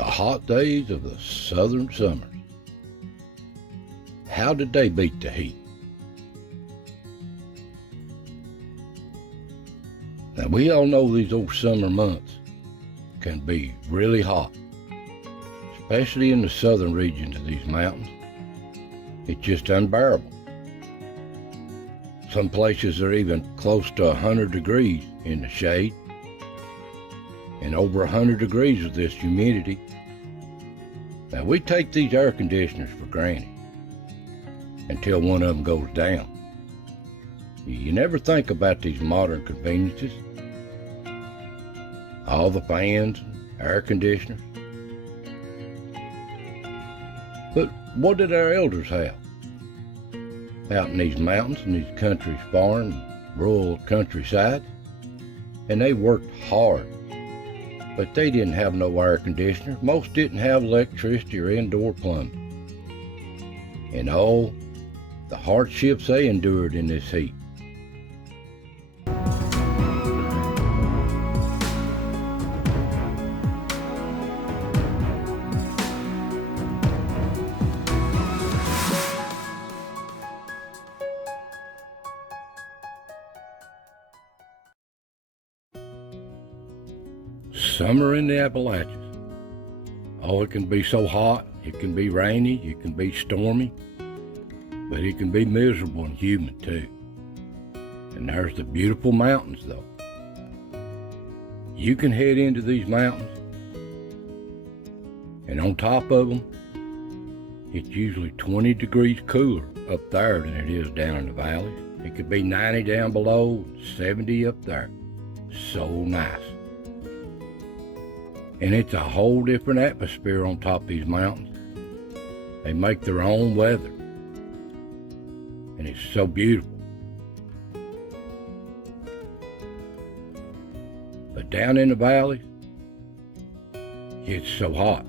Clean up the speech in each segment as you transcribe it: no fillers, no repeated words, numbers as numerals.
The hot days of the southern summers. How did they beat the heat? Now we all know these old summer months can be really hot, especially in the southern regions of these mountains. It's just unbearable. Some places are even close to 100 degrees in the shade, and over 100 degrees with this humidity. Now we take these air conditioners for granted until one of them goes down. You never think about these modern conveniences, all the fans and air conditioners. But what did our elders have out in these mountains and these country farm and rural countrysides? And they worked hard, but they didn't have no air conditioner. Most didn't have electricity or indoor plumbing. And oh, the hardships they endured in this heat. Summer in the Appalachians. Oh, it can be so hot, it can be rainy, it can be stormy, but it can be miserable and humid too. And there's the beautiful mountains though. You can head into these mountains, and on top of them, it's usually 20 degrees cooler up there than it is down in the valleys. It could be 90 down below, 70 up there. So nice. And it's a whole different atmosphere on top of these mountains. They make their own weather. And it's so beautiful. But down in the valleys, it's so hot.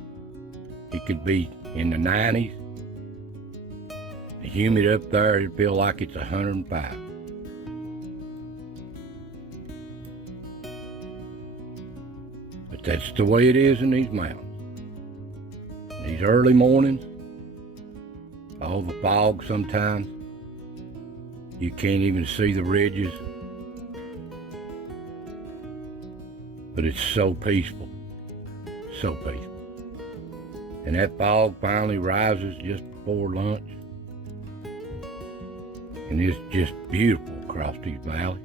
It could be in the 90s. The humid up there, it'd feel like it's 105. But that's the way it is in these mountains. In these early mornings, all the fog sometimes, you can't even see the ridges. But it's so peaceful, so peaceful. And that fog finally rises just before lunch. And it's just beautiful across these valleys.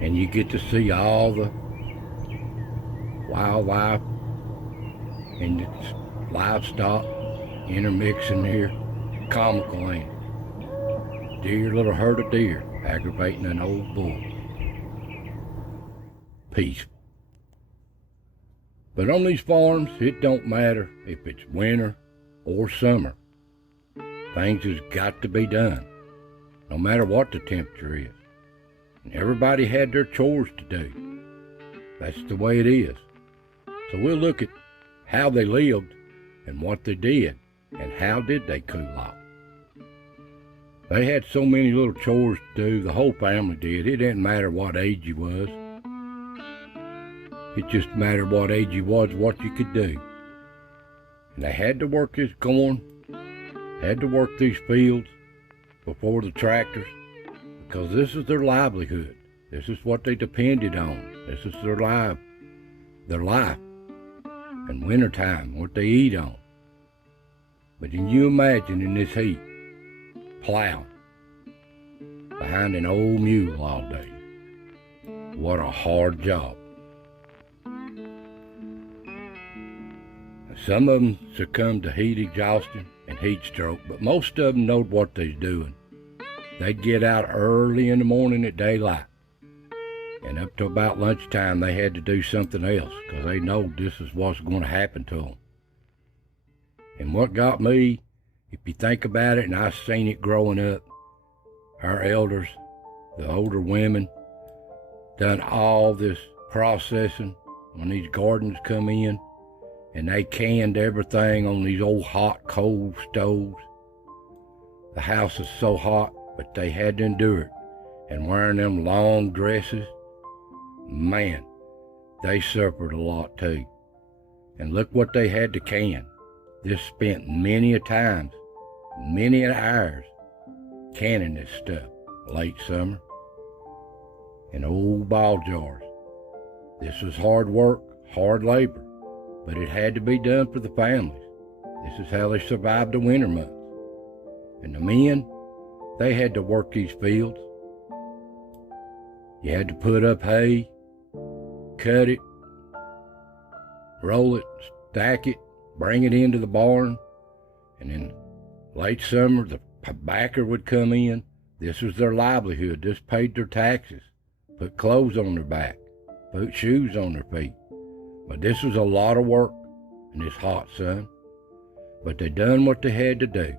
And you get to see all the wildlife and its livestock intermixing here. Comical, ain't it? Dear little herd of deer aggravating an old bull. Peaceful. But on these farms, it don't matter if it's winter or summer. Things has got to be done, no matter what the temperature is. And everybody had their chores to do. That's the way it is. So we'll look at how they lived and what they did and how did they cool off. They had so many little chores to do, the whole family did. It didn't matter what age you was. It just mattered what age you was, what you could do. And they had to work this corn, had to work these fields before the tractors, because this is their livelihood. This is what they depended on. This is their life. And wintertime, what they eat on. But can you imagine in this heat, plowing behind an old mule all day? What a hard job. Some of them succumbed to heat exhaustion and heat stroke, but most of them knowed what they's doing. They'd get out early in the morning at daylight, and up to about lunchtime they had to do something else because they know this is what's going to happen to them. And what got me, if you think about it, and I've seen it growing up, our elders, the older women, done all this processing when these gardens come in, and they canned everything on these old hot coal stoves. The house is so hot, but they had to endure it. And wearing them long dresses, man, they suffered a lot too. And look what they had to can. This spent many a times, many an hours canning this stuff late summer in old ball jars. This was hard work, hard labor, but it had to be done for the families. This is how they survived the winter months. And the men, they had to work these fields. You had to put up hay, cut it, roll it, stack it, bring it into the barn, and in late summer the backer would come in. This was their livelihood. This paid their taxes, put clothes on their back, put shoes on their feet. But this was a lot of work in this hot sun. But they done what they had to do.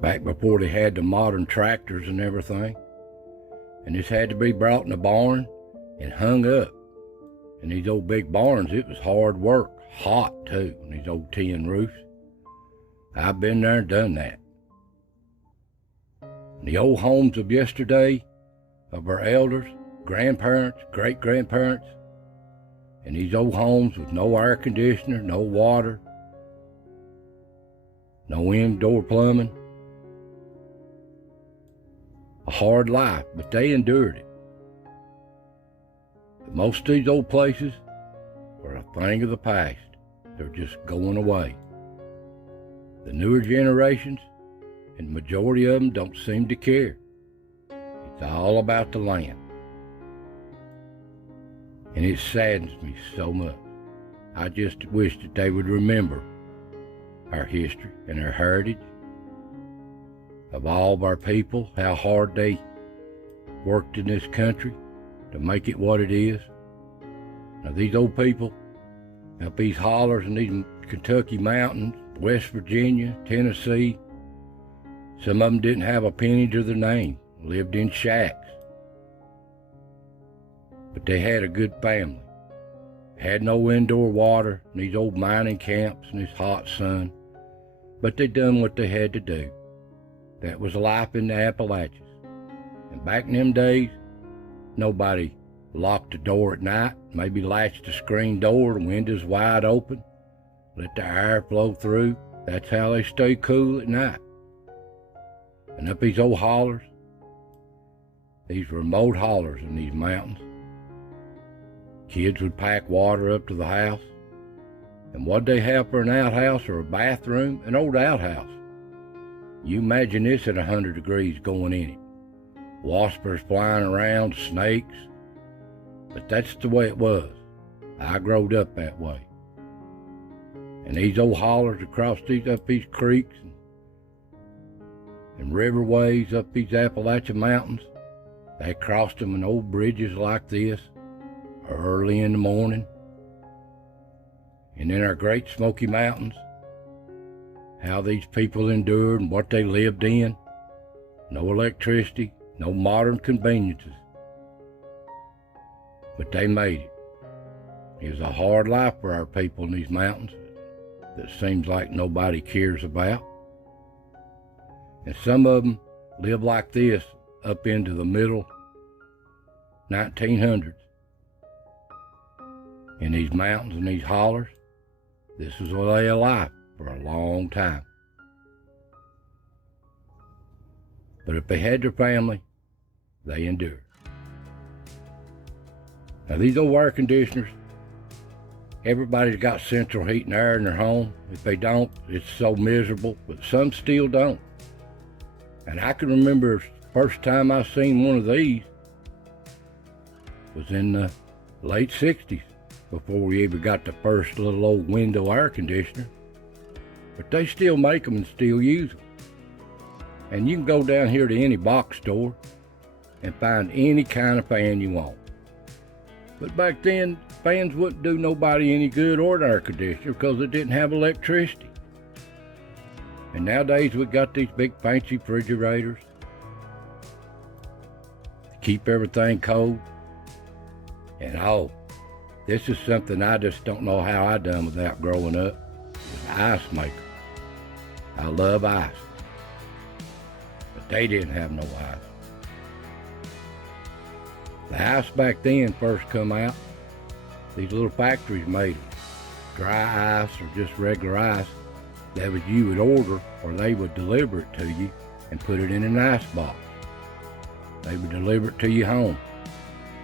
Back before they had the modern tractors and everything. And this had to be brought in the barn and hung up. In these old big barns, it was hard work, hot too, on these old tin roofs. I've been there and done that. The old homes of yesterday, of our elders, grandparents, great-grandparents, and these old homes with no air conditioner, no water, no indoor plumbing. A hard life, but they endured it. But most of these old places are a thing of the past. They're just going away. The newer generations, and the majority of them, don't seem to care. It's all about the land. And it saddens me so much. I just wish that they would remember our history and our heritage of all of our people, how hard they worked in this country to make it what it is. Now these old people up these hollers and these Kentucky mountains, West Virginia, Tennessee, some of them didn't have a penny to their name, lived in shacks. But they had a good family. Had no indoor water in these old mining camps in this hot sun. But they done what they had to do. That was life in the Appalachians. And back in them days, nobody locked the door at night, maybe latched the screen door, the windows wide open, let the air flow through. That's how they stayed cool at night. And up these old hollers, these remote hollers in these mountains, kids would pack water up to the house. And what'd they have for an outhouse or a bathroom? An old outhouse. You imagine this at 100 degrees going in it. Waspers flying around, snakes. But that's the way it was. I growed up that way. And these old hollers across up these creeks and riverways up these Appalachian mountains, they crossed them in old bridges like this early in the morning. And in our great Smoky Mountains, how these people endured and what they lived in. No electricity, no modern conveniences. But they made it. It was a hard life for our people in these mountains that seems like nobody cares about. And some of them lived like this up into the middle 1900s. In these mountains and these hollers, this was a way of life for a long time. But if they had their family, they endured. Now these old air conditioners, everybody's got central heat and air in their home. If they don't, it's so miserable, but some still don't. And I can remember the first time I seen one of these was in the late 60s, before we even got the first little old window air conditioner. But they still make them and still use them. And you can go down here to any box store and find any kind of fan you want. But back then, fans wouldn't do nobody any good or an air conditioner because it didn't have electricity. And nowadays we got these big fancy refrigerators to keep everything cold. And oh, this is something I just don't know how I done without growing up. It's an ice maker. I love ice. But they didn't have no ice. The ice back then first come out, these little factories made it. Dry ice or just regular ice that you would order, or they would deliver it to you and put it in an ice box. They would deliver it to you home.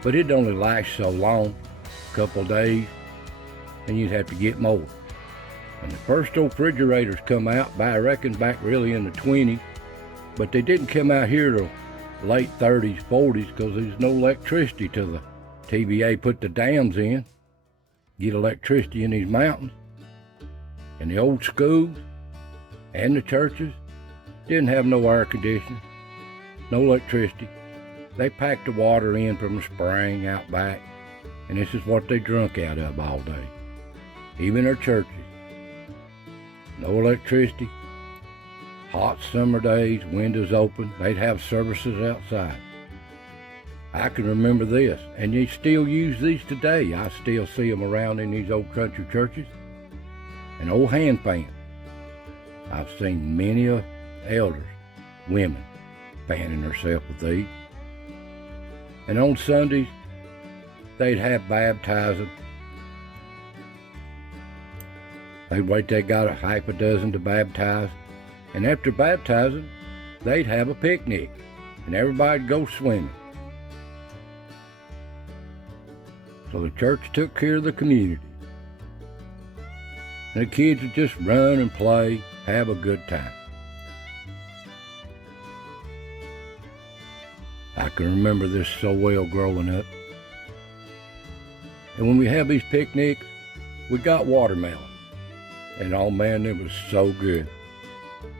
But it'd only last so long, a couple of days, and you'd have to get more. And the first refrigerators come out, I reckon back really in the 20s, but they didn't come out here till late 30s, 40s, because there's no electricity till the TVA put the dams in, get electricity in these mountains. And the old schools and the churches didn't have no air conditioning, no electricity. They packed the water in from the spring out back, and this is what they drunk out of all day. Even their churches. No electricity, hot summer days, windows open, they'd have services outside. I can remember this, and they still use these today. I still see them around in these old country churches. An old hand fan. I've seen many elders, women, fanning themselves with these. And on Sundays, they'd have baptizing. They'd wait till they got a half a dozen to baptize. And after baptizing, they'd have a picnic. And everybody'd go swimming. So the church took care of the community. And the kids would just run and play, have a good time. I can remember this so well growing up. And when we had these picnics, we got watermelon. And oh man, it was so good.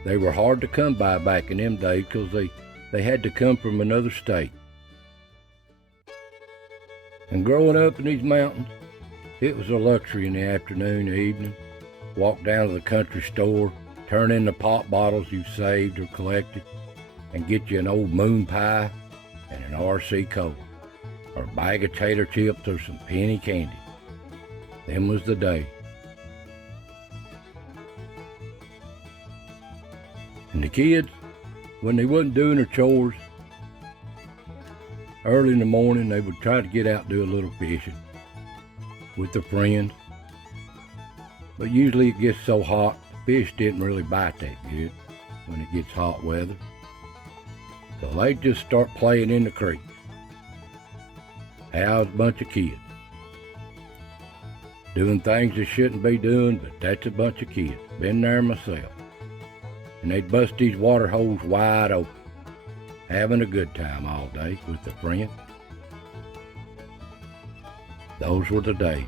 They were hard to come by back in them days because they had to come from another state. And growing up in these mountains, it was a luxury in the afternoon or evening. Walk down to the country store, turn in the pop bottles you've saved or collected, and get you an old moon pie and an RC Cola, or a bag of tater chips or some penny candy. Them was the day. And the kids, when they wasn't doing their chores, early in the morning they would try to get out and do a little fishing with their friends. But usually it gets so hot, the fish didn't really bite that good when it gets hot weather. So they just start playing in the creeks. How's a bunch of kids doing things they shouldn't be doing, but that's a bunch of kids. Been there myself. And they'd bust these water holes wide open, having a good time all day with their friends. Those were the days.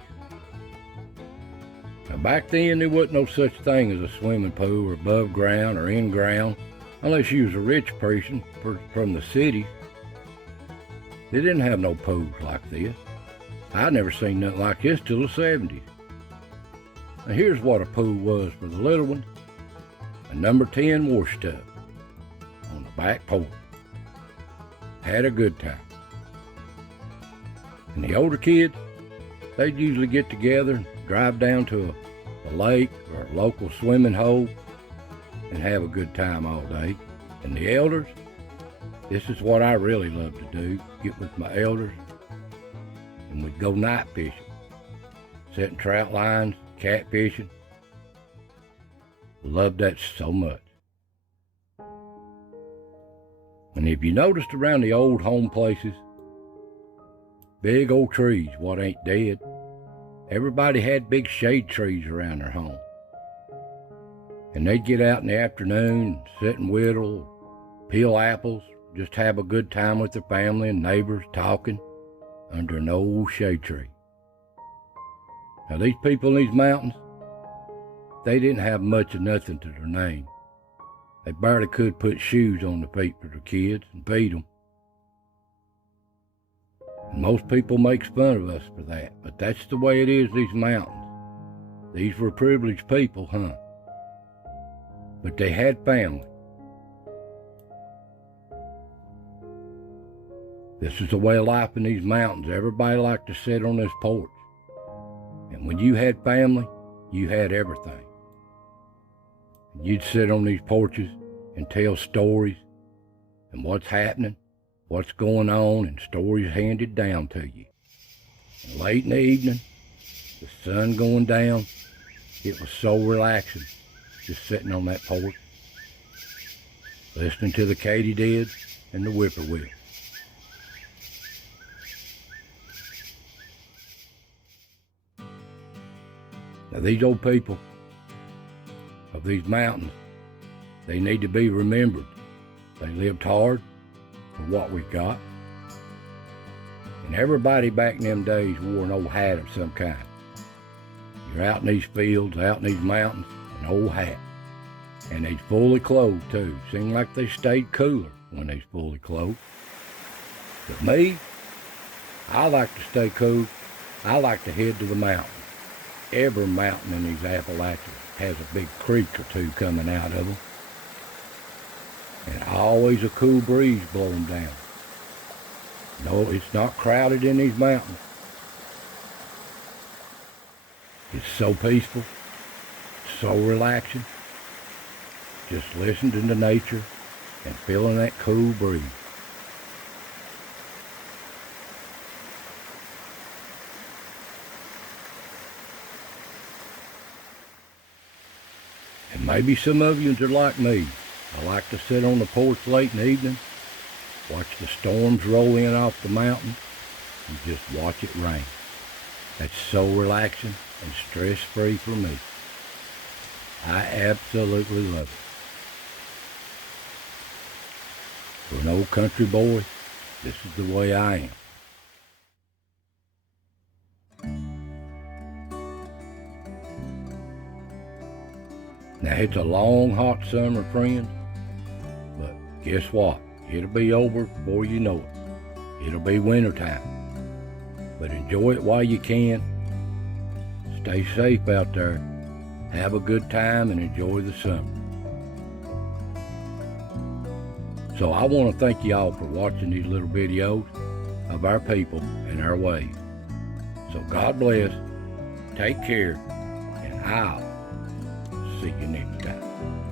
Now back then there wasn't no such thing as a swimming pool or above ground or in ground, unless you was a rich person from the city. They didn't have no pools like this. I never seen nothing like this till the 70s. Now here's what a pool was for the little ones. A number 10 wash tub on the back porch. Had a good time. And the older kids, they'd usually get together and drive down to a lake or a local swimming hole and have a good time all day. And the elders, this is what I really love to do, get with my elders, and we'd go night fishing, setting trout lines, catfishing. Loved that so much. And if you noticed around the old home places, big old trees, what ain't dead, everybody had big shade trees around their home. And they'd get out in the afternoon, sit and whittle, peel apples, just have a good time with their family and neighbors talking under an old shade tree. Now these people in these mountains, they didn't have much of nothing to their name. They barely could put shoes on the feet for their kids and feed them. And most people makes fun of us for that, but that's the way it is these mountains. These were privileged people, huh? But they had family. This is the way of life in these mountains. Everybody liked to sit on this porch. And when you had family, you had everything. You'd sit on these porches and tell stories and what's happening, what's going on, and stories handed down to you. And late in the evening, the sun going down. It was so relaxing, just sitting on that porch, listening to the katydids and the whippoorwill. Now these old people of these mountains, they need to be remembered. They lived hard for what we got. And everybody back in them days wore an old hat of some kind. You're out in these fields, out in these mountains, an old hat. And they's fully clothed too. Seemed like they stayed cooler when they's fully clothed. But me, I like to stay cool. I like to head to the mountain. Every mountain in these Appalachians has a big creek or two coming out of them. And always a cool breeze blowing down. No, it's not crowded in these mountains. It's so peaceful, so relaxing. Just listening to nature and feeling that cool breeze. And maybe some of you are like me. I like to sit on the porch late in the evening, watch the storms roll in off the mountain, and just watch it rain. That's so relaxing and stress-free for me. I absolutely love it. For an old country boy, this is the way I am. Now it's a long, hot summer, friends, but guess what? It'll be over before you know it. It'll be wintertime. But enjoy it while you can. Stay safe out there. Have a good time and enjoy the summer. So I want to thank you all for watching these little videos of our people and our ways. So God bless, take care, and I'll see you next time.